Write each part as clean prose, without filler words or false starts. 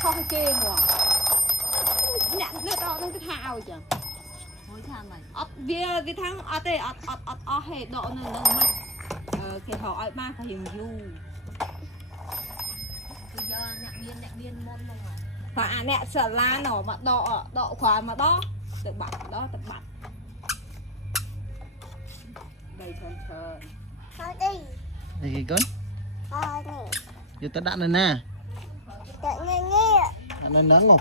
không kê mà nhận nó đó nó cái thao chứ hối tha mày vì thằng ở đây ở hệ độ nó mày cái họ ai ba phải hình du bây giờ nẹt biên môn luôn rồi và nè sợ la nó mà độ khóa mà đó tự bật đó tự bật đây trơn Này con. Giờ ta đạn này nè. Đạn này nắng không?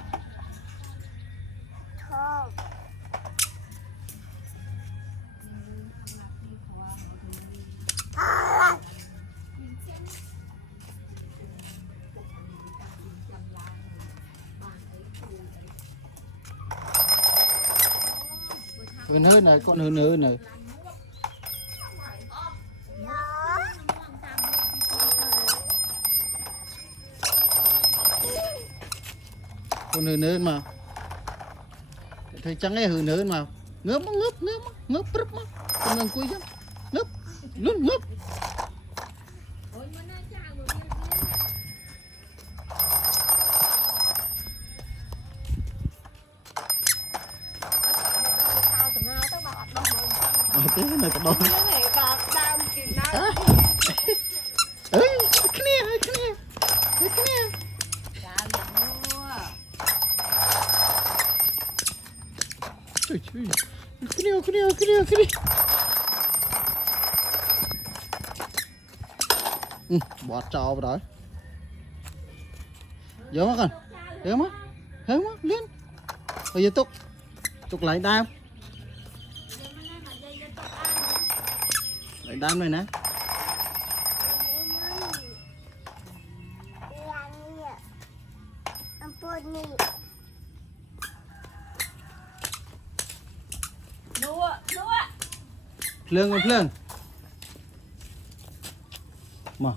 Hơn hơn này, con hơn hơn này. Con hơn hơn mà. Thấy trắng ấy hơn hơn mà. Ngớp prấp mà. Con đang cuối chứ. Ngớp, luôn ngớp. Thế này cái đôi. cái này bà đam kì nó Ơi, cái này. Trời. Cái này. Bọt trò vào đó. Vô má con. Vô má. Lên. Bây giờ tục lại đam. Lại đam này nè. Phượng. Mà